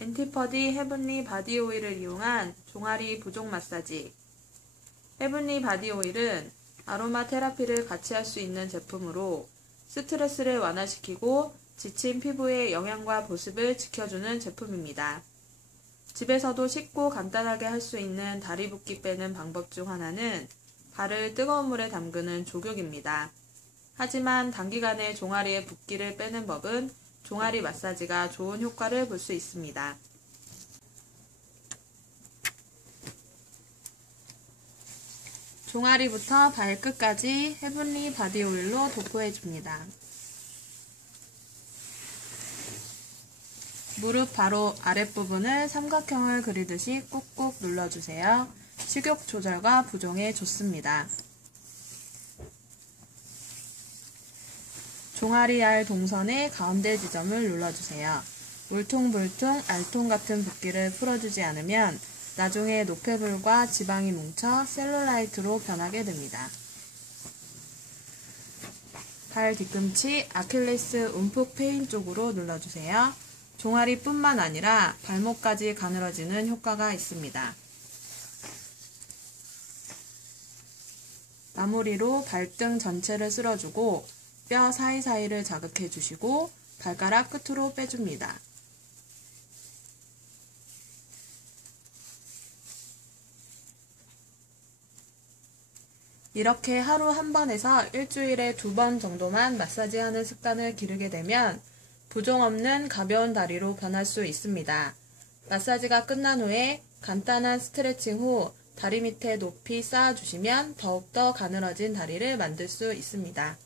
엔티퍼디 헤븐리 바디 오일을 이용한 종아리 부종 마사지. 헤븐리 바디 오일은 아로마 테라피를 같이 할 수 있는 제품으로 스트레스를 완화시키고 지친 피부의 영양과 보습을 지켜주는 제품입니다. 집에서도 쉽고 간단하게 할 수 있는 다리 붓기 빼는 방법 중 하나는 발을 뜨거운 물에 담그는 족욕입니다. 하지만 단기간에 종아리의 붓기를 빼는 법은 종아리 마사지가 좋은 효과를 볼 수 있습니다. 종아리부터 발끝까지 헤븐리 바디 오일로 도포해줍니다. 무릎 바로 아랫부분을 삼각형을 그리듯이 꾹꾹 눌러주세요. 식욕 조절과 부종에 좋습니다. 종아리 알 동선의 가운데 지점을 눌러주세요. 울퉁불퉁 알통 같은 붓기를 풀어주지 않으면 나중에 노폐물과 지방이 뭉쳐 셀룰라이트로 변하게 됩니다. 발 뒤꿈치 아킬레스 움푹 패인 쪽으로 눌러주세요. 종아리뿐만 아니라 발목까지 가늘어지는 효과가 있습니다. 마무리로 발등 전체를 쓸어주고 뼈 사이사이를 자극해 주시고 발가락 끝으로 빼줍니다. 이렇게 하루 한 번에서 일주일에 두 번 정도만 마사지 하는 습관을 기르게 되면 부종 없는 가벼운 다리로 변할 수 있습니다. 마사지가 끝난 후에 간단한 스트레칭 후 다리 밑에 높이 쌓아주시면 더욱더 가늘어진 다리를 만들 수 있습니다.